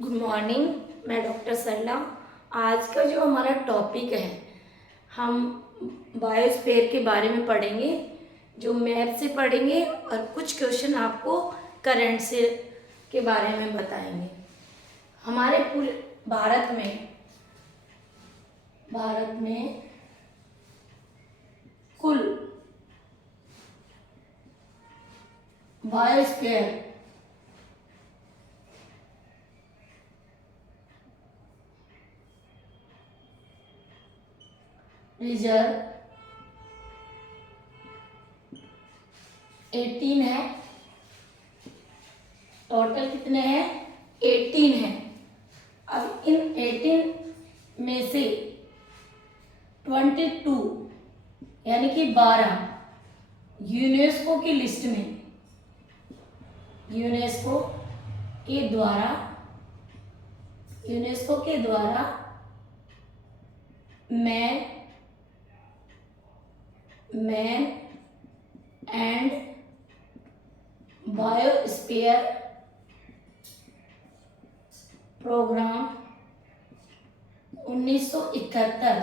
Good morning. मैं doctor सरला। आज का जो हमारा टॉपिक है, हम बायोस्फीयर के बारे में पढ़ेंगे, जो मैथ से पढ़ेंगे और कुछ क्वेश्चन आपको करंट से के बारे में बताएंगे। हमारे पूरे भारत में कुल बायोस्फीयर रिजर्व 18 है। टोटल कितने हैं? 18 है। अब इन 18 में से 22 यानी कि 12 यूनेस्को की लिस्ट में, यूनेस्को के द्वारा मैन एंड बायोस्फीयर प्रोग्राम 1971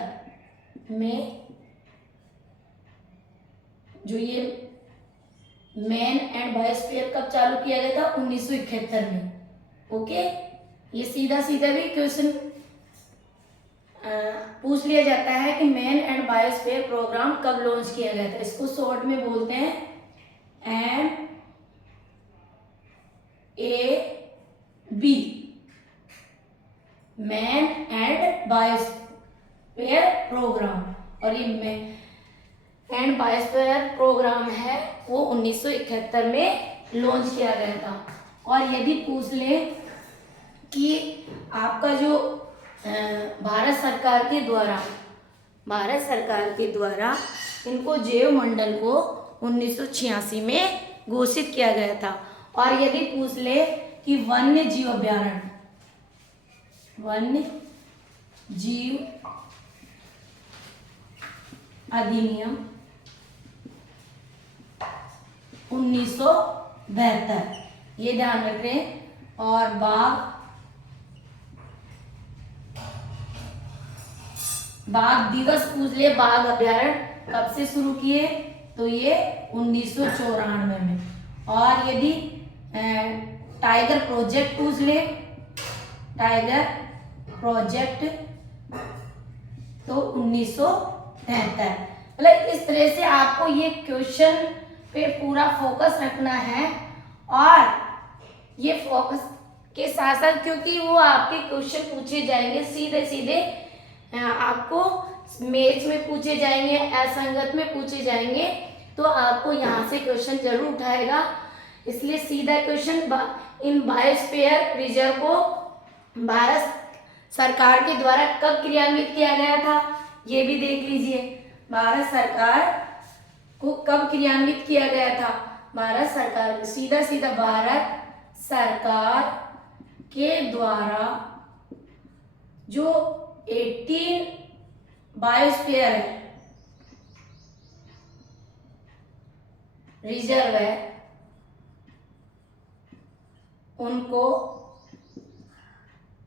में, जो ये मैन एंड बायोस्फीयर कब चालू किया गया था? 1971 में। ओके, ये सीधा सीधा भी क्वेश्चन पूछ लिया जाता है कि मैन एंड बायोस्फीयर प्रोग्राम कब लॉन्च किया गया था। इसको शॉर्ट में बोलते हैं MAB, man and biosphere programme. और ये मैन एंड बायोस्फीयर प्रोग्राम है वो 1971 में लॉन्च किया गया था। और यदि पूछ ले कि आपका जो भारत सरकार के द्वारा इनको जैव मंडल को 1986 में घोषित किया गया था। और यदि पूछ ले कि वन्य जीव अधिनियम 1972, ये ध्यान रखें। और बाघ दिवस पूछ ले, बाघ अभ्यारण्य कब से शुरू किए? तो ये 1994 में। और यदि टाइगर प्रोजेक्ट पूछ ले, टाइगर प्रोजेक्ट तो 1973। मतलब इस तरह से आपको ये क्वेश्चन पे पूरा फोकस रखना है। और ये फोकस के साथ साथ, क्योंकि वो आपके क्वेश्चन पूछे जाएंगे सीधे सीधे, आपको मैथ्स में पूछे जाएंगे, असंगत में पूछे जाएंगे, तो आपको यहाँ से क्वेश्चन जरूर उठाएगा। इसलिए सीधा क्वेश्चन, इन बायोस्फीयर रिजर्व को भारत सरकार के द्वारा कब क्रियान्वित किया गया था, ये भी देख लीजिए। भारत सरकार को कब क्रियान्वित किया गया था? भारत सरकार, सीधा सीधा भारत सरकार के द्वारा जो 18 बायोस्फीयर रिजर्व है, उनको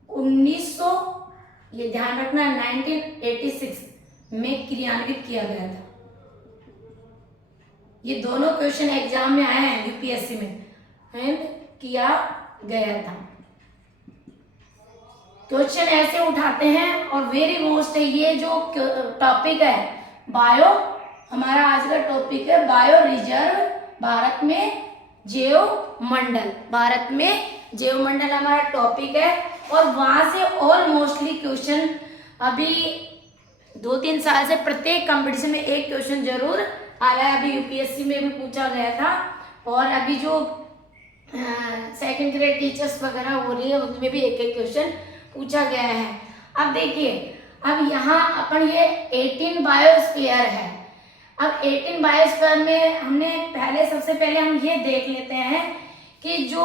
1900, ये ध्यान रखना, 1986 में क्रियान्वित किया गया था। ये दोनों क्वेश्चन एग्जाम में आए हैं, यूपीएससी में किया गया था। क्वेश्चन ऐसे उठाते हैं। और वेरी मोस्ट है ये जो टॉपिक है बायो, हमारा आज का टॉपिक है बायो रिजर्व, भारत में जैव मंडल हमारा टॉपिक है। और वहां से ऑलमोस्टली क्वेश्चन अभी 2-3 साल से प्रत्येक कंपटीशन में एक क्वेश्चन जरूर आ रहा है। अभी यूपीएससी में भी पूछा गया था, और अभी जो सेकंड ग्रेड टीचर्स वगैरह हो रही है उसमें भी एक एक क्वेश्चन पूछा गया है। अब देखिए, अब यहाँ अपन ये 18 बायोस्फीयर है। अब 18 बायोस्फीयर में हमने सबसे पहले हम ये देख लेते हैं कि जो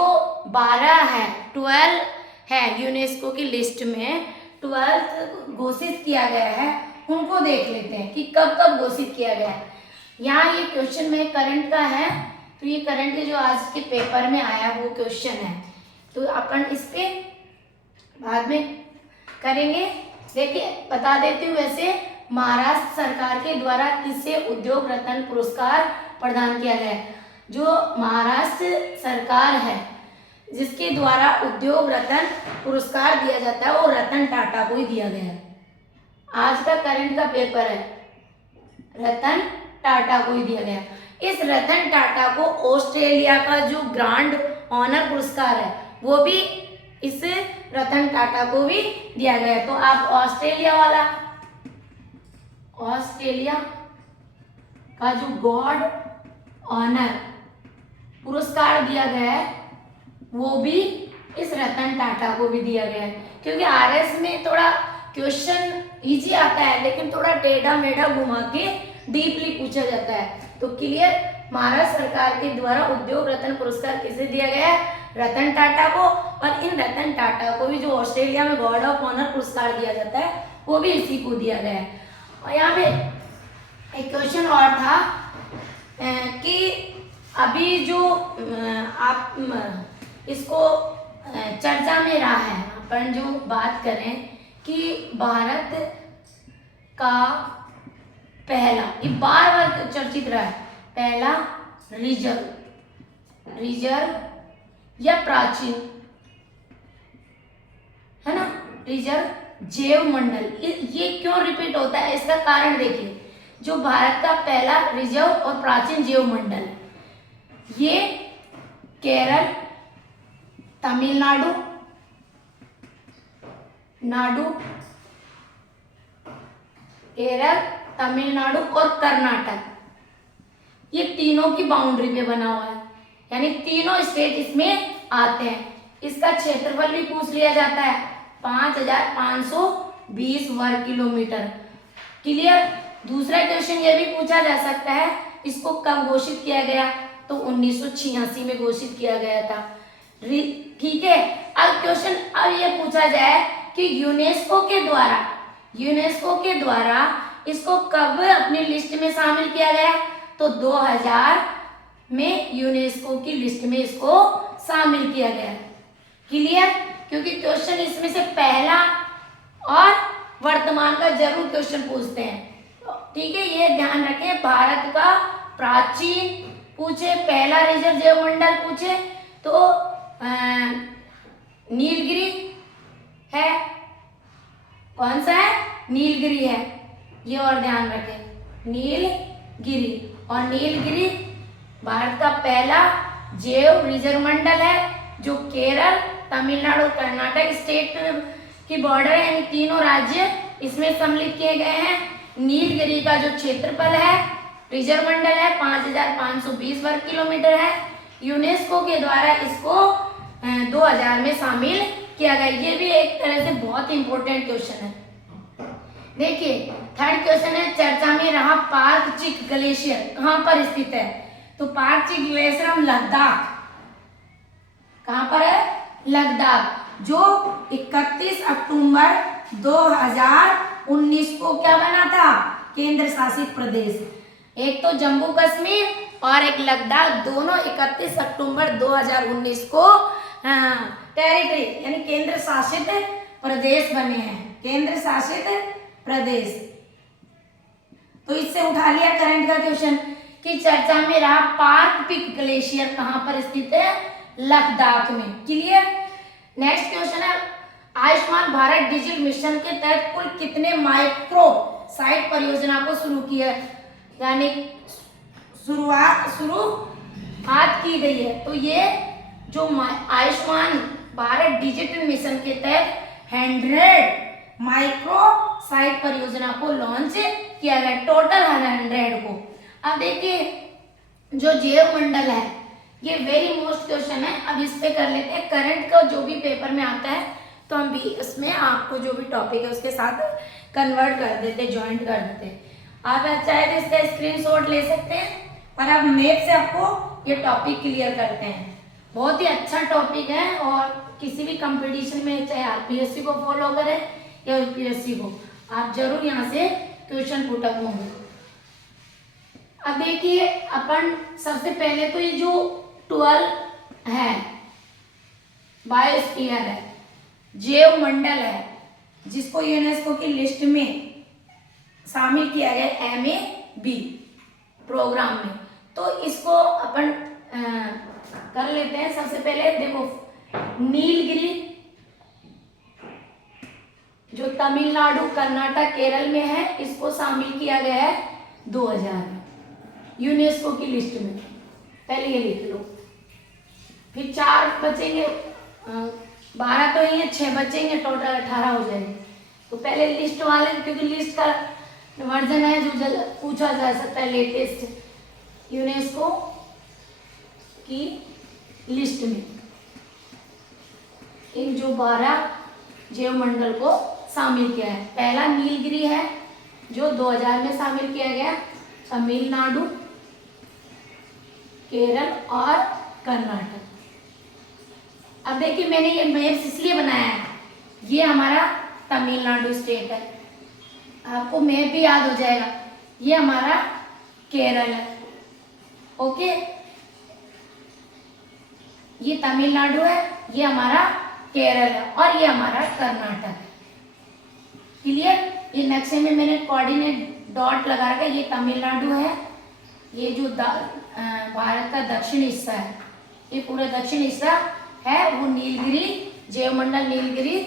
12 है यूनेस्को की लिस्ट में 12 घोषित किया गया है, उनको देख लेते हैं कि कब कब घोषित किया गया है। यहाँ ये क्वेश्चन में करंट का है, तो ये करंट जो आज के पेपर में आया वो क्वेश्चन है, तो अपन इस पे बाद में करेंगे। देखिए बता देती हूँ, वैसे महाराष्ट्र सरकार के द्वारा किसे उद्योग रत्न पुरस्कार प्रदान किया गया है? जो महाराष्ट्र सरकार है जिसके द्वारा उद्योग रत्न पुरस्कार दिया जाता है वो रतन टाटा को ही दिया गया है। आज का करंट का पेपर है, रतन टाटा को ही दिया गया। इस रतन टाटा को ऑस्ट्रेलिया का जो ग्रांड ऑनर पुरस्कार है वो भी इस रतन टाटा को भी दिया गया है। तो आप ऑस्ट्रेलिया वाला, ऑस्ट्रेलिया का जो गॉड ऑनर पुरस्कार दिया गया है वो भी इस रतन टाटा को भी दिया गया है। क्योंकि आरएस में थोड़ा क्वेश्चन इजी आता है लेकिन थोड़ा टेढ़ा मेढ़ा घुमा के डीपली पूछा जाता है। तो क्लियर, महाराष्ट्र सरकार के द्वारा उद्योग रत्न पुरस्कार किसे दिया गया है? रतन टाटा को। और इन रतन टाटा को भी जो ऑस्ट्रेलिया में गॉड ऑफ ऑनर पुरस्कार दिया जाता है वो भी इसी को दिया गया है। और यहाँ पे एक क्वेश्चन और था कि अभी जो आप इसको चर्चा में रहा है, अपन जो बात करें कि भारत का पहला, ये बार बार चर्चित रहा है, पहला रिजर्व या प्राचीन, है ना, रिजर्व जैव मंडल, ये क्यों रिपीट होता है? इसका कारण देखिए, जो भारत का पहला रिजर्व और प्राचीन जैव मंडल ये केरल, तमिलनाडु, केरल, तमिलनाडु और कर्नाटक, ये तीनों की बाउंड्री पे बना हुआ है, यानी तीनों स्टेट इसमें आते हैं। इसका क्षेत्रफल भी पूछ लिया जाता है, 5520 वर्ग किलोमीटर। क्लियर। दूसरा क्वेश्चन ये भी पूछा जा सकता है, इसको कब घोषित किया गया? तो 1986 में घोषित किया गया था। ठीक है। अब क्वेश्चन अब ये पूछा जाए कि यूनेस्को के द्वारा इसको कब अपनी लिस्ट में शामिल किया गया? तो 2000 में यूनेस्को की लिस्ट में इसको शामिल किया गया। क्लियर। क्योंकि क्वेश्चन इसमें से पहला और वर्तमान का जरूर क्वेश्चन पूछते हैं, ठीक है, ये ध्यान रखें। भारत का प्राचीन पूछे, पहला रिजर्व जैव मंडल पूछे तो नीलगिरी है, कौन सा है? नीलगिरी है, ये और ध्यान रखें, नीलगिरी। और नीलगिरी भारत का पहला जैव रिजर्व मंडल है जो केरल, तमिलनाडु, कर्नाटक स्टेट की बॉर्डर है, यानी तीनों राज्य इसमें सम्मिलित किए गए हैं। नीलगिरी का जो क्षेत्रफल है, रिजर्व मंडल है, 5520 वर्ग किलोमीटर है। यूनेस्को के द्वारा इसको 2000 में शामिल किया गया। ये भी एक तरह से बहुत इंपॉर्टेंट क्वेश्चन है। देखिए थर्ड क्वेश्चन है, चर्चा में रहा पार्क चिक ग्लेशियर कहाँ पर स्थित है? तो पार्क चिक ग्लेशियर हम लद्दाख, कहाँ पर है? लद्दाख, जो 31 अक्टूबर 2019 को क्या बना था? केंद्र शासित प्रदेश। एक तो जम्मू कश्मीर और एक लद्दाख, दोनों 31 अक्टूबर 2019 को टेरिटरी यानी केंद्र शासित प्रदेश बने हैं, केंद्र शासित प्रदेश। तो इससे उठा लिया करंट का क्वेश्चन कि चर्चा में रहा पार्क पिक ग्लेशियर कहाँ पर स्थित है? लद्दाख में। क्लियर। नेक्स्ट क्वेश्चन है, आयुष्मान भारत डिजिटल मिशन के तहत कुल कितने माइक्रो साइट परियोजना को शुरू किया, यानी शुरुआत की गई है? तो ये जो आयुष्मान भारत डिजिटल मिशन के तहत 100 माइक्रो साइट परियोजना को लॉन्च किया गया, टोटल 100 को। अब देखिए जो जैव मंडल है ये वेरी मोस्ट क्वेश्चन है, अब इस पे कर लेते हैं। करंट का जो भी पेपर में आता है तो हम भी इसमें आपको जो भी टॉपिक है उसके साथ कन्वर्ट कर देते, ज्वाइंट कर देते। आप चाहे तो इसका स्क्रीनशॉट ले सकते हैं और अब मैप से आपको ये टॉपिक क्लियर करते हैं। बहुत ही अच्छा टॉपिक है और किसी भी कंपटीशन में चाहे आरपीएससी को फॉलो करें या यूपीएससी को, आप जरूर यहाँ से क्वेश्चन पुटअप होंगे। अब देखिए अपन सबसे पहले तो ये जो 12 है बायोस्फीयर है, जैव मंडल है जिसको यूनेस्को की लिस्ट में शामिल किया गया MAB प्रोग्राम में। तो इसको अपन कर लेते हैं। सबसे पहले देखो, नीलगिरी जो तमिलनाडु, कर्नाटक, केरल में है, इसको शामिल किया गया है 2000 में यूनेस्को की लिस्ट में। पहले ये लिख लो, फिर 4 बचेंगे, 12 तो ही है, 6 बचेंगे, टोटल 18 हो जाएंगे। तो पहले लिस्ट वाले, क्योंकि लिस्ट का वर्जन है जो पूछा जा सकता है लेटेस्ट यूनेस्को की लिस्ट में, इन जो 12 जैव मंडल को शामिल किया है। पहला नीलगिरी है जो 2000 में शामिल किया गया, तमिलनाडु, केरल और कर्नाटक। अब देखिए, मैंने ये मैप्स इसलिए बनाया है, ये हमारा तमिलनाडु स्टेट है, आपको मैप भी याद हो जाएगा। ये हमारा केरल है, ओके, ये तमिलनाडु है, ये हमारा केरल है और ये हमारा कर्नाटक है। क्लियर? ये नक्शे में मैंने कोऑर्डिनेट डॉट लगा रखा है, ये तमिलनाडु है, ये जो भारत का दक्षिण हिस्सा है, ये पूरा दक्षिण हिस्सा है वो नीलगिरी, जैवमंडल नीलगिरी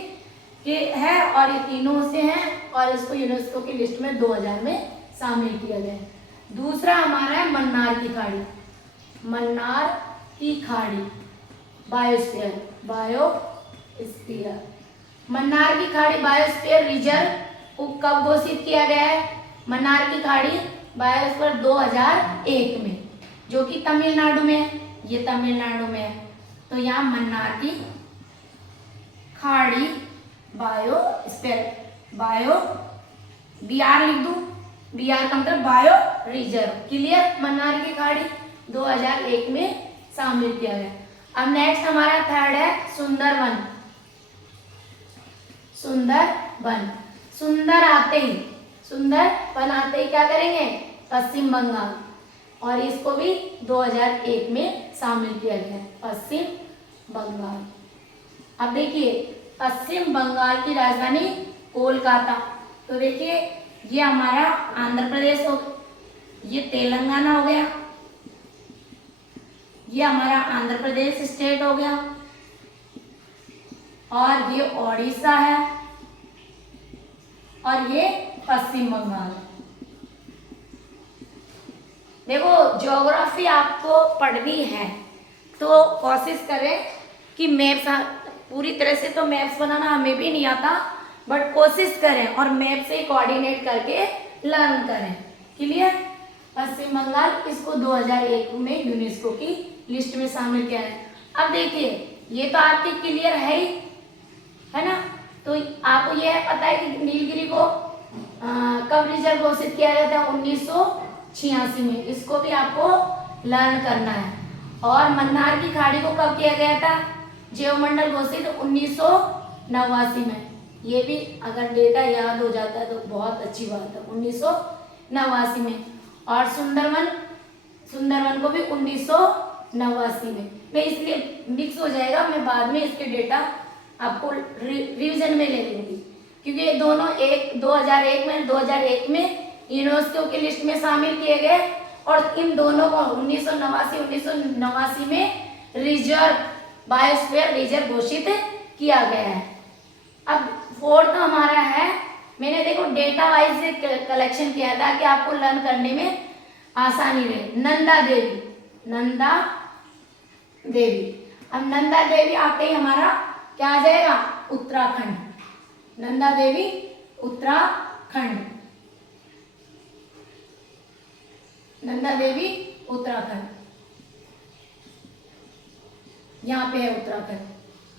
के है और ये तीनों से हैं और इसको यूनेस्को की लिस्ट में 2000 में शामिल किया गया है। दूसरा हमारा है मन्नार की खाड़ी, मन्नार की खाड़ी, बायोस्फीयर, बायोस्फीयर, मन्नार की खाड़ी बायोस्फीयर रिजर्व को कब घोषित किया गया है? मन्नार की खाड़ी बायोस्फीयर 2001 में, जो कि तमिलनाडु में है, ये तमिलनाडु में है। तो यहाँ मन्नार की खाड़ी बायोस्फीयर, बायो BR लिख दूं, BR का मतलब बायो रिजर्व। क्लियर? मन्नार की खाड़ी 2001 में शामिल किया गया। अब नेक्स्ट हमारा थर्ड है सुंदरवन, सुंदरवन, सुंदर आते ही, सुंदरवन आते ही क्या करेंगे? पश्चिम बंगाल, और इसको भी 2001 में शामिल किया गया है, पश्चिम बंगाल। अब देखिए, पश्चिम बंगाल की राजधानी कोलकाता, तो देखिए ये हमारा आंध्र प्रदेश हो, ये तेलंगाना हो गया, ये हमारा आंध्र प्रदेश स्टेट हो गया, और ये ओडिशा है, और ये पश्चिम बंगाल। देखो, ज्योग्राफी आपको पढ़नी है तो कोशिश करें कि मैप्स, पूरी तरह से तो मैप्स बनाना हमें भी नहीं आता, बट कोशिश करें और मैप से कोऑर्डिनेट करके लर्न करें। क्लियर? पश्चिम बंगाल, इसको 2001 में यूनेस्को की लिस्ट में शामिल किया है। अब देखिए, ये तो आपकी क्लियर है ही, है ना? तो आपको यह पता है कि नीलगिरी को कब रिजर्व घोषित किया गया था? 1986 में, इसको भी आपको लर्न करना है। और मन्नार की खाड़ी को कब किया गया था जैवमंडल घोषित? 1989 में। ये भी अगर डेटा याद हो जाता है तो बहुत अच्छी बात है, 1989 में। और सुंदरवन को भी 1989 में। मैं इसलिए मिक्स हो जाएगा, मैं बाद में इसके डेटा आपको रिवीजन में ले लूंगी, क्योंकि ये दोनों 2001 में यूनेस्को की लिस्ट में शामिल किए गए, और इन दोनों को 1989 में रिजर्व, बायोस्फीयर रिजर्व घोषित किया गया है। अब फोर्थ हमारा है, मैंने देखो डेटा वाइज से कलेक्शन किया था कि आपको लर्न करने में आसानी रहे। नंदा देवी, नंदा देवी। अब नंदा देवी आते ही हमारा क्या आ जाएगा? उत्तराखंड, नंदा देवी उत्तराखंड, नंदा देवी उत्तराखंड, यहाँ पे है उत्तराखंड।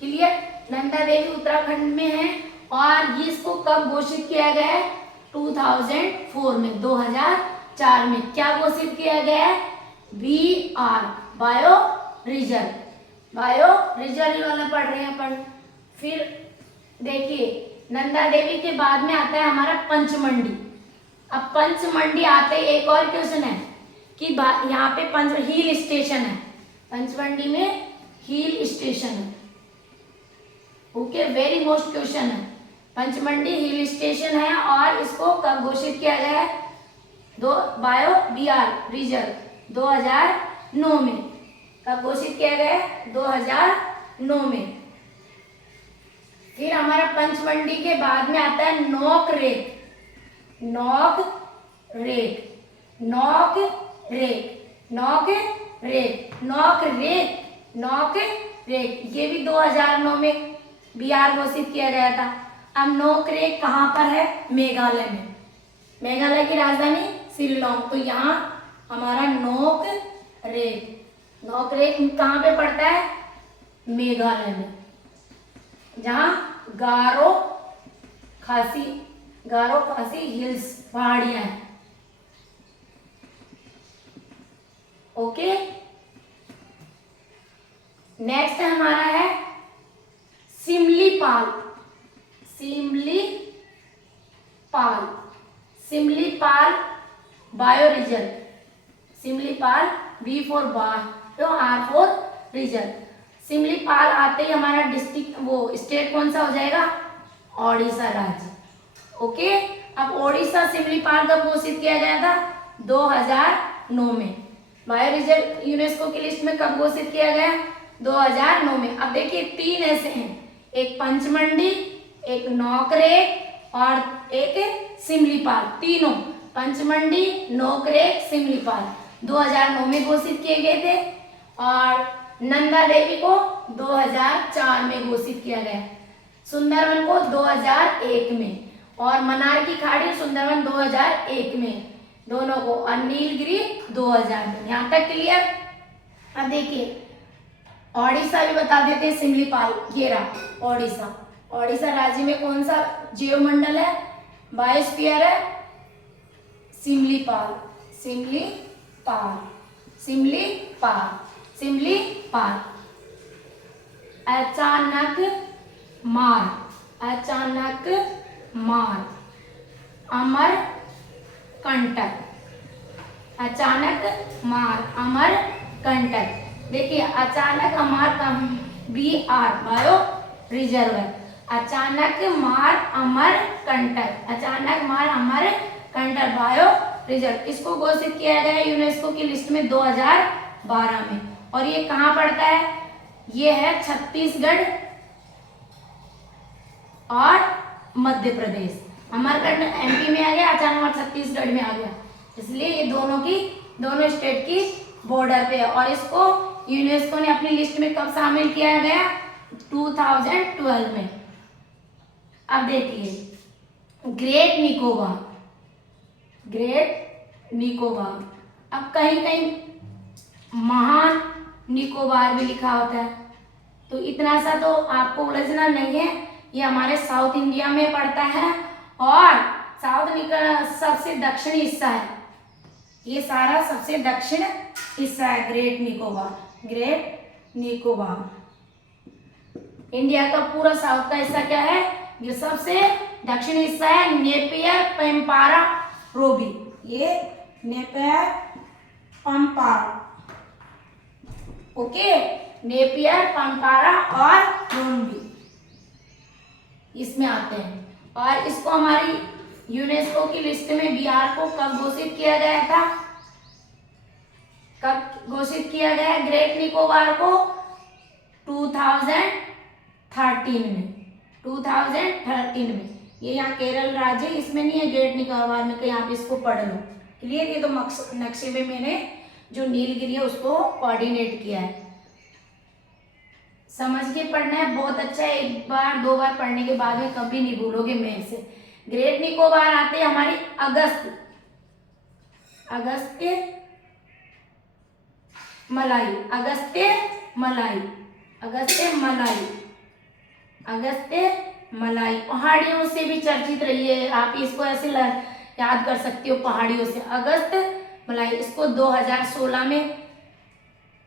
क्लियर? नंदा देवी उत्तराखंड में है, और ये इसको कब घोषित किया गया है? 2004 में, 2004 में क्या घोषित किया गया है? BR, bio reserve, bio reserve वाला पढ़ रहे हैं अपन। फिर देखिए, नंदा देवी के बाद में आता है हमारा पंचमंडी। अब पंचमंडी आते ही एक और क्वेश्चन है कि यहाँ पे हिल स्टेशन है, पंचमंडी में हिल स्टेशन है, ओके, वेरी मोस्ट क्वेश्चन है। पंचमंडी हिल स्टेशन है और इसको कब घोषित किया गया है? दो बायो बीआर रिजर्व 2009 में। कब घोषित किया गया है? 2009 में। फिर हमारा पंचमंडी के बाद में आता है नोकरेक। नोकरेक, नोकरेक, नोकरेक, नोकरेक, नोकरेक, ये भी 2009 में बिहार घोषित किया गया था। अब नोकरेक कहाँ पर है? मेघालय में। मेघालय की राजधानी शिलोंग। तो यहाँ हमारा नोकरेक, नोकरेक कहाँ पे पड़ता है? मेघालय में, जहाँ गारो खासी हिल्स पहाड़ियां हैं। ओके, नेक्स्ट हमारा है Simlipal. Simlipal, Simlipal bio reserve. Simlipal, B for bio, R for reserve. Simlipal आते ही हमारा डिस्ट्रिक्ट वो स्टेट कौन सा हो जाएगा? ओडिशा राज्य। ओके, अब ओडिशा सिमलीपाल कब घोषित किया गया था? 2009 में। बायो रिजर्व यूनेस्को की लिस्ट में कब घोषित किया गया? 2009 में। अब देखिए तीन ऐसे हैं, एक पंचमंडी, एक नोकरेक और एक सिमलीपाल। तीनों पंचमंडी, नोकरेक, सिमलीपाल 2009 में घोषित किए गए थे और नंदा देवी को 2004 में घोषित किया गया। सुंदरवन को 2001 में और मनार की खाड़ी सुंदरवन 2001 में दोनों को, और नीलगिरी 2000 में। यहाँ तक क्लियर? अब देखिए ओडिशा भी बता देते हैं। सिमलीपाल ये रहा ओडिशा। ओडिशा राज्य में कौन सा जीवमंडल है? बायोस्फीयर है सिमलीपाल, सिमलीपाल, सिमलीपाल, सिमलीपाल। अचानक मार, अचानक मार, अमर कंटक, अचानक मार, अमर कंटक। देखिए अचानक अमर का BR बायो रिजर्व है। अचानक मार अमर कंटक, अचानक मार अमर कंटक बायो रिजर्व। इसको घोषित किया गया है यूनेस्को की लिस्ट में 2012 में। और ये कहाँ पड़ता है? ये है छत्तीसगढ़ और मध्य प्रदेश। अमरकंटक MP में आ गया, अचानक छत्तीसगढ़ में आ गया, इसलिए ये दोनों स्टेट की बॉर्डर पे है। और इसको यूनेस्को ने अपनी लिस्ट में कब शामिल किया गया? 2012 में। अब देखिए ग्रेट निकोबार, ग्रेट निकोबार। अब कहीं कहीं महान निकोबार भी लिखा होता है, तो इतना सा तो आपको उलझना नहीं है। ये हमारे साउथ इंडिया में पड़ता है और सबसे दक्षिणी हिस्सा है। ये सारा सबसे दक्षिण हिस्सा है great Nicobar, great Nicobar. India का पूरा साउथ का हिस्सा क्या है? ये सबसे दक्षिण हिस्सा है नेपियर पेम्पारा रोबी। ये नेपियर पेम्पारा, ओके, नेपियर पेम्पारा और रोबी इसमें आते हैं। और इसको हमारी यूनेस्को की लिस्ट में बिहार को कब घोषित किया गया था? कब घोषित किया गया है ग्रेट निकोबार को? 2013 में, 2013 में। ये यहाँ केरल राज्य, इसमें नहीं है ग्रेट निकोबार में, कहीं आप इसको पढ़ लो। क्लियर? ये तो नक्शे में मैंने जो नीलगिरी है उसको कोऑर्डिनेट किया है। समझ के पढ़ना है, बहुत अच्छा है। एक बार दो बार पढ़ने के बाद में कभी नहीं भूलोगे मेरे से। ग्रेट निकोबार आते हैं हमारी अगस्त मलाई, अगस्त्य मलाई, अगस्त्य मलाई, अगस्त्य मलाई। पहाड़ियों से भी चर्चित रही है, आप इसको ऐसे याद कर सकते हो पहाड़ियों से। अगस्त्य मलाई, इसको 2016 में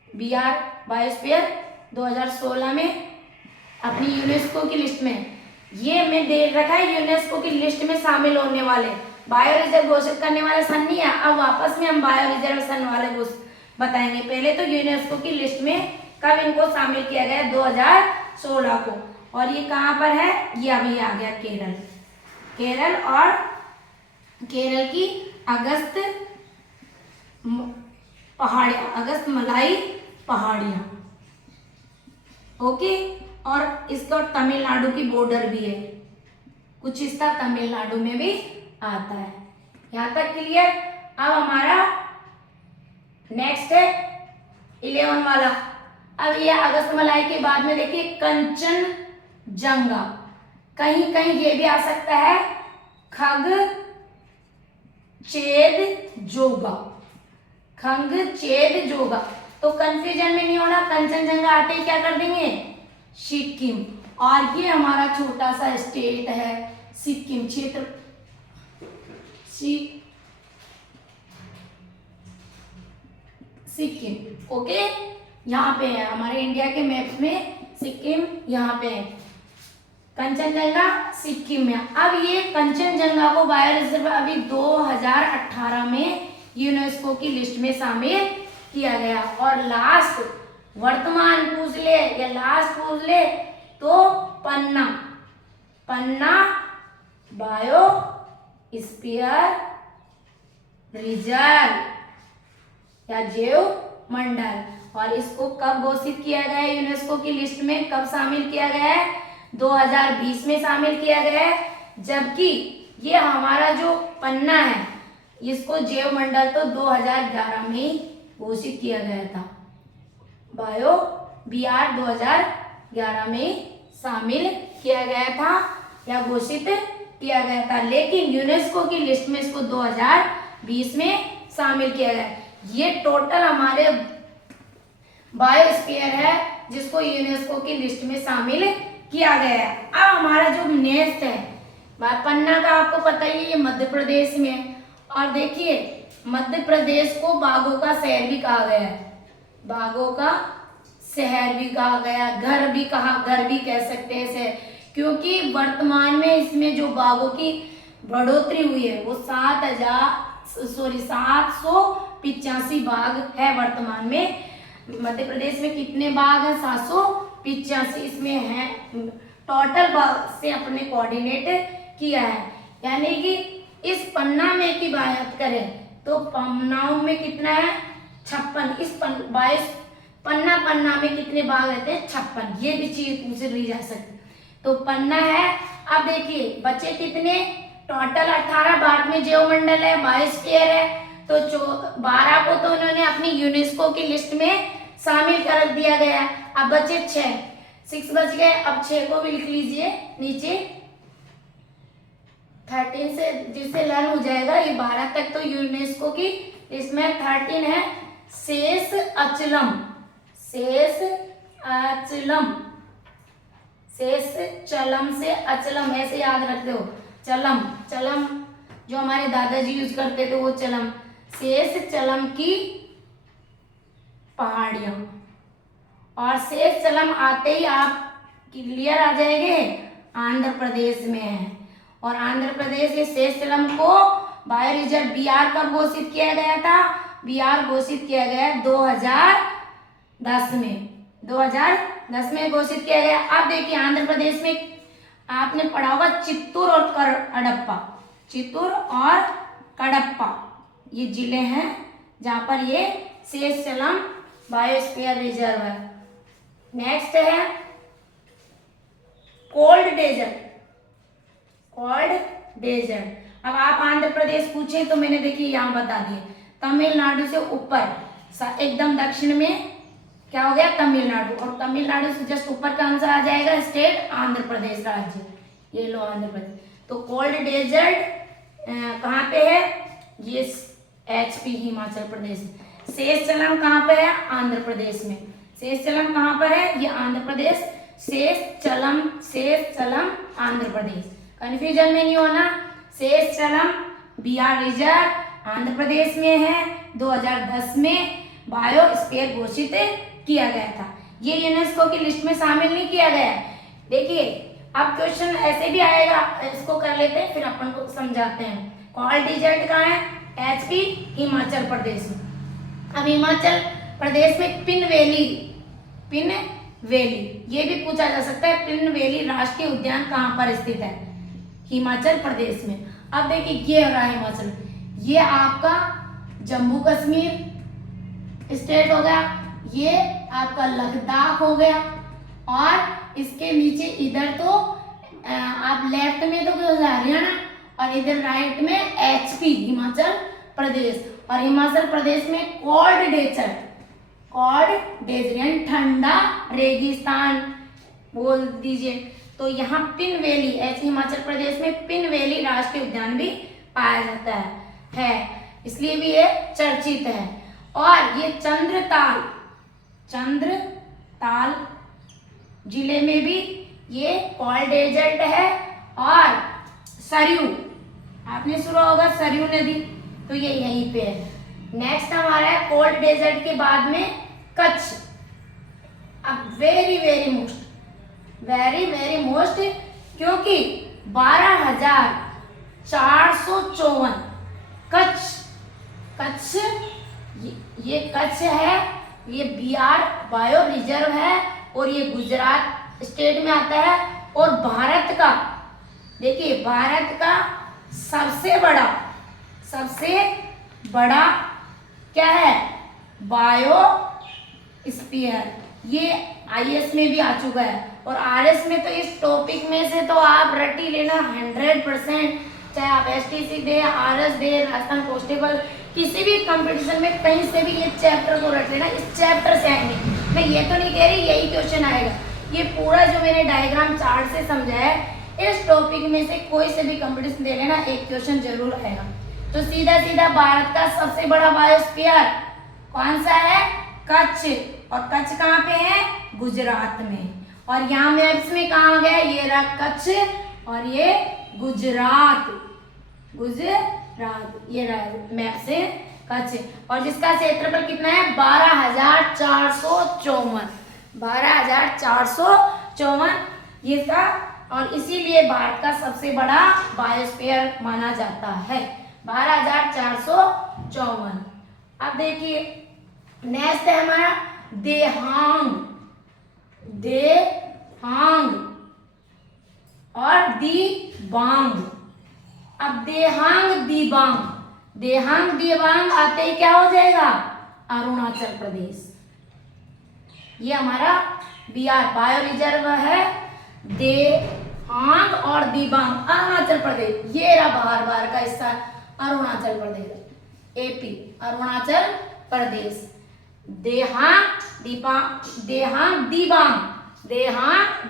BR बायोस्फीयर 2016 में अपनी यूनेस्को की लिस्ट में, ये मैं दे रखा है यूनेस्को की लिस्ट में शामिल होने वाले बायो रिजर्व घोषित करने वाले सन नहीं है। अब वापस में हम बायो रिजर्व सन वाले बताएंगे। पहले तो यूनेस्को की लिस्ट में कब इनको शामिल किया गया? 2016 को। और ये कहाँ पर है, ये अभी आ गया केरल। केरल और केरल की अगस्त पहाड़ियाँ, अगस्त मलाई पहाड़ियाँ। ओके, और इसका तमिलनाडु की बॉर्डर भी है, कुछ हिस्सा तमिलनाडु में भी आता है। यहाँ तक क्लियर। अब हमारा नेक्स्ट है 11 वाला। अब ये अगस्त मलाई के बाद में देखिए कंचनजंगा, कहीं कहीं ये भी आ सकता है खगचेदजोगा, खगचेदजोगा। तो कंफ्यूजन में नहीं होना, कंचनजंगा आते ही क्या कर देंगे, सिक्किम। और ये हमारा छोटा सा स्टेट है सिक्किम, क्षेत्र सिक्किम। ओके, यहाँ पे है हमारे इंडिया के मैप में सिक्किम, यहाँ पे है कंचनजंगा सिक्किम में। अब ये कंचनजंगा को बायो रिजर्व अभी 2018 में यूनेस्को की लिस्ट में शामिल किया गया। और लास्ट वर्तमान पूछ ले या लास्ट पूछ ले तो पन्ना, पन्ना बायो स्फीयर रिजर्व या जैव मंडल। और इसको कब घोषित किया गया है यूनेस्को की लिस्ट में, कब शामिल किया गया है, 2020 में शामिल किया गया है। जबकि ये हमारा जो पन्ना है इसको जैव मंडल तो 2011 में ही घोषित किया गया था, बायो बीआर 2011 में शामिल किया गया था या घोषित किया गया था। लेकिन यूनेस्को की लिस्ट में इसको 2020 में शामिल किया गया। ये टोटल हमारे बायोस्फीयर है जिसको यूनेस्को की लिस्ट में शामिल किया गया है। अब हमारा जो नेक्स्ट है पन्ना का, आपको पता ही है ये मध्य प्रदेश में है। और देखिए मध्य प्रदेश को बाघों का शहर भी कहा गया है, बाघों का शहर भी कहा गया, घर भी कह सकते हैं इसे, क्योंकि वर्तमान में इसमें जो बाघों की बढ़ोतरी हुई है वो 785 बाघ है वर्तमान में। मध्य प्रदेश में कितने बाघ हैं, 785 इसमें है। टोटल बाघ से अपने कोऑर्डिनेट किया है, यानी कि इस पन्ना में की बात करें तो पन्नाओं में कितना है, 56। इस पन्ना में कितने बाघ रहते हैं, 56। ये भी चीज पूछ ली जा सकती। तो पन्ना है। अब देखिए बचे कितने, टोटल 18 भारत में जैव मंडल है, बायोस्फीयर है, तो 12 को तो उन्होंने अपनी यूनेस्को की लिस्ट में शामिल कर दिया गया। अब बचे 6 बच गए। अब 6 को भी लिख लीजिए नीचे, 13 से जिससे लर्न हो जाएगा। ये 12 तक तो यूनेस्को की इसमें 13 है शेष अचलम, शेष चलम से अचलम, ऐसे याद रखते हो, चलम जो हमारे दादाजी यूज करते थे वो चलम, शेष चलम की पहाड़ियां। और शेष चलम आते ही आप क्लियर आ जाएंगे आंध्र प्रदेश में है। और आंध्र प्रदेश के शेष चलम को बायो रिजर्व बीआर कब घोषित किया गया था, बीआर घोषित किया गया 2010 में, 2010 में घोषित किया गया। अब देखिए आंध्र प्रदेश में आपने पढ़ा होगा चित्तूर और कडप्पा, चित्तूर और कडप्पा ये जिले हैं जहां पर ये शेष चलम बायोस्फीयर रिजर्व है। नेक्स्ट है कोल्ड डेजर्ट। अब आप आंध्र प्रदेश पूछे तो मैंने देखिए यहाँ बता दिए, तमिलनाडु से ऊपर एकदम दक्षिण में क्या हो गया, तमिलनाडु। और तमिलनाडु से जस्ट ऊपर कौन सा आ जाएगा स्टेट, आंध्र प्रदेश राज्य। ये लो आंध्र प्रदेश। तो कोल्ड डेजर्ट कहाँ पे है, ये HP हिमाचल प्रदेश। शेष चलम कहाँ पे है, आंध्र प्रदेश में। शेष चलम कहाँ पर है, ये आंध्र प्रदेश। शेष चलम आंध्र प्रदेश। कंफ्यूजन में नहीं होना। शेष चलम बीआर रिजर्व आंध्र प्रदेश में है, 2010 में बायोस्फीयर घोषित किया गया था। ये यूनेस्को की लिस्ट में शामिल नहीं किया गया है। देखिए अब क्वेश्चन ऐसे भी आएगा, इसको कर लेते हैं फिर अपन को समझाते हैं। कोल्ड डेजर्ट कहाँ है, HP हिमाचल प्रदेश में। अब हिमाचल प्रदेश में पिन वैली, ये भी पूछा जा सकता है पिन वैली राष्ट्रीय उद्यान कहाँ पर स्थित है? हिमाचल प्रदेश में। अब देखिए ये हो रहा है हिमाचल, ये आपका जम्मू कश्मीर स्टेट हो गया, ये आपका लद्दाख हो गया, और इसके नीचे इधर तो आप लेफ्ट में तो हरियाणा, और इधर राइट में एचपी हिमाचल प्रदेश। और हिमाचल प्रदेश में कोल्ड डेजर्ट यानी ठंडा रेगिस्तान बोल दीजिए। तो यहाँ पिन वैली, ऐसे हिमाचल प्रदेश में पिन वैली राष्ट्रीय उद्यान भी पाया जाता है, इसलिए भी ये चर्चित है। और ये चंद्रताल जिले में भी ये कोल्ड डेजर्ट है। और सरयू, आपने सुना होगा सरयू नदी, तो ये यहीं पे है। नेक्स्ट हमारा है कोल्ड डेजर्ट के बाद में कच्छ। अब वेरी मोस्ट, क्योंकि 12,454 कच्छ ये कच्छ है, ये बिहार बायो रिजर्व है, और ये गुजरात स्टेट में आता है। और भारत का, देखिए भारत का सबसे बड़ा क्या है? बायो स्फीयर, ये आईएएस में भी आ चुका है। और आरएस में तो इस टॉपिक में से तो आप रट ही लेना 100%, चाहे आप एसटीसी दे, आरएस दे, राजस्थान कांस्टेबल, किसी भी कंपटीशन में कहीं से भी ये चैप्टर को रट लेना, इस चैप्टर से आएंगे। मैं ये तो नहीं कह रही यही क्वेश्चन आएगा, ये पूरा जो मैंने डायग्राम चार्ट से समझाया है, इस टॉपिक में से कोई से भी कंपटीशन दे लेना, एक क्वेश्चन जरूर आएगा। तो सीधा भारत का सबसे बड़ा बायोस्फीयर कौन सा है? कच्छ। और कच्छ कहाँ पे है? गुजरात में। और यहाँ मैप्स में कहाँ गया? ये रहा कच्छ और ये गुजरात, ये रहा मैप से कच्छ। और जिसका क्षेत्रफल कितना है? 12,454 ये था। और इसीलिए भारत का सबसे बड़ा बायोस्फीयर माना जाता है 12,454। अब देखिए नेक्स्ट है हमारा देहांग और दिबांग। अब देहांग दिबांग आते ही क्या हो जाएगा? अरुणाचल प्रदेश। ये हमारा बिहार बायो रिजर्व है, देहांग और दिबांग अरुणाचल प्रदेश। ये रहा बाहर का हिस्सा Arunachal Pradesh, AP Arunachal Pradesh. Dehang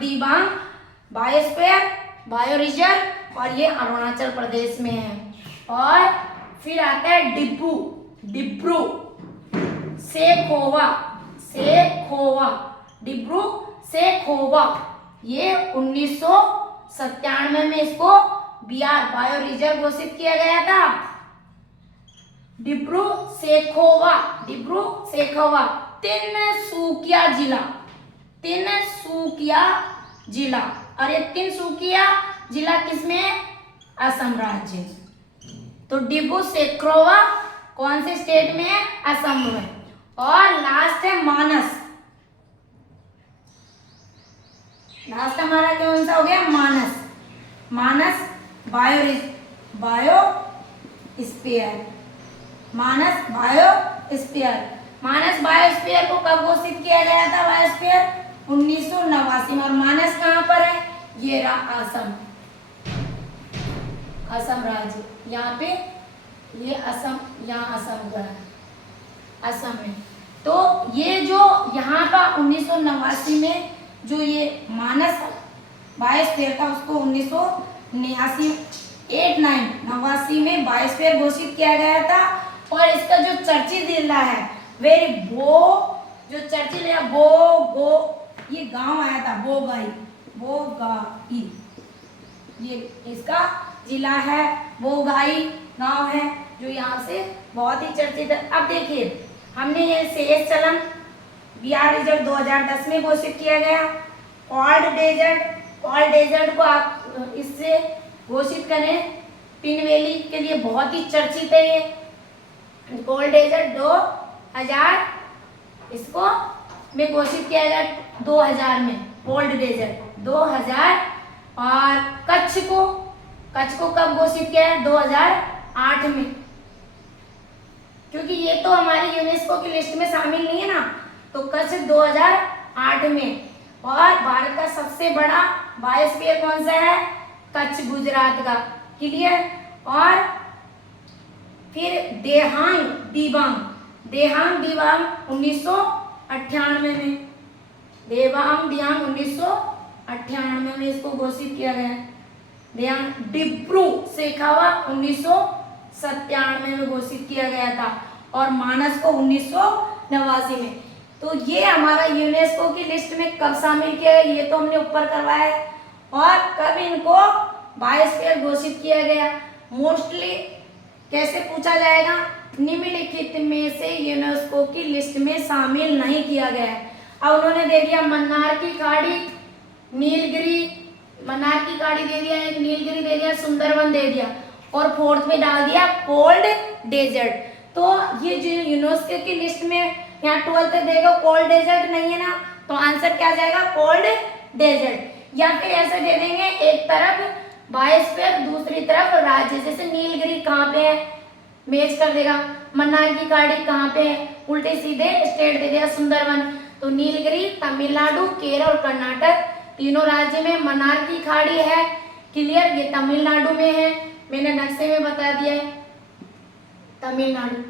Dibang biosphere bio reserve, और ये अरुणाचल प्रदेश में है। और फिर आता है डिब्रू सेखोवा, ये 1997 में इसको बिहार बायो रिजर्व घोषित किया गया था। डिब्रू सेखोवा तिनसुकिया जिला। और ये तिनसुकिया जिला किसमें है? असम राज्य। तो डिब्रू सेखोवा कौन से स्टेट में है? असम में। और लास्ट है मानस हमारा कौन सा हो गया? मानस बायोस्फीयर को कब घोषित किया गया था? बायोस्फीयर 1989 में। और मानस कहाँ पर है? ये रहा असम राज्य। यहाँ पे ये असम, यहाँ असम का है, असम में। तो ये जो यहाँ का 1989 में जो ये मानस बायोस्फीयर था, उसको 1989 में बायोस्फीयर घोषित किया गया था। और इसका जो चर्चित जिला है ये गांव आया था बोगाई, ये इसका जिला है, बोगाई गांव है, जो यहाँ से बहुत ही चर्चित है। अब देखिए हमने ये शेष चलन बिहार रिजर्व 2010 में घोषित किया गया। कोल्ड डेजर्ट को आप इससे घोषित करें, पिन वैली के लिए बहुत ही चर्चित है ये कोल्ड डेजर्ट 2000 इसको में घोषित किया गया 2000 में, कोल्ड डेजर्ट 2000। और कच्छ को कब घोषित किया है? 2008 में, क्योंकि ये तो हमारी यूनेस्को की लिस्ट में शामिल नहीं है ना, तो कच्छ 2008 में। और भारत का सबसे बड़ा बायोस्फीयर कौन सा है? कच्छ, गुजरात का। क्लियर। और फिर देहांग दिबांग 1998 में, देवांग दियांग 1998 में इसको घोषित किया गया है। देयांग डिब्रू सेखावा 1997 में घोषित किया गया था, और मानस को 1989 में। तो ये हमारा यूनेस्को की लिस्ट में कब शामिल किया गया, ये तो हमने ऊपर करवाया है। और कब इनको बायोस्फीयर घोषित किया गया? मोस्टली कैसे पूछा जाएगा? निम्नलिखित में से यूनेस्को की लिस्ट में शामिल नहीं किया गया है। अब उन्होंने दे दिया मन्नार की खाड़ी, नीलगिरी, मन्नार की खाड़ी दे दिया, एक नीलगिरी दे दिया, सुंदरवन दे दिया, और फोर्थ में डाल दिया कोल्ड डेजर्ट। तो ये जो यूनेस्को की लिस्ट में यहाँ 12th देगा कोल्ड डेजर्ट नहीं है ना, तो आंसर क्या जाएगा? Cold desert. या फिर ऐसे दे देंगे, एक तरफ बायोस्फीयर दूसरी तरफ राज्य, जैसे नीलगिरी कहाँ पे है, मैच कर देगा। मन्नार की खाड़ी कहाँ पे है, उल्टे सीधे स्टेट दे दिया सुंदरवन। तो नीलगिरी तमिलनाडु, केरल और कर्नाटक तीनों राज्य में मन्नार की खाड़ी है। क्लियर। ये तमिलनाडु में है, मैंने नक्शे में बता दिया है, तमिलनाडु।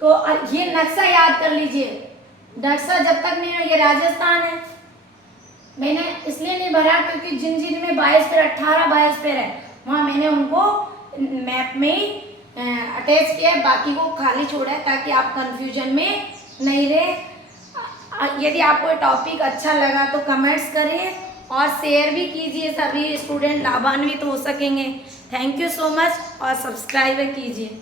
तो ये नक्शा याद कर लीजिए, नक्शा जब तक नहीं, ये राजस्थान है। मैंने इसलिए नहीं भरा क्योंकि जिन जिन में बायोस्फीयर 18 बायोस्फीयर है वहाँ मैंने उनको मैप में ही अटैच किया है, बाकी को खाली छोड़ा है ताकि आप कंफ्यूजन में नहीं रहे। यदि आपको टॉपिक अच्छा लगा तो कमेंट्स करिए और शेयर भी कीजिए, सभी स्टूडेंट लाभान्वित हो सकेंगे। थैंक यू सो मच और सब्सक्राइब कीजिए।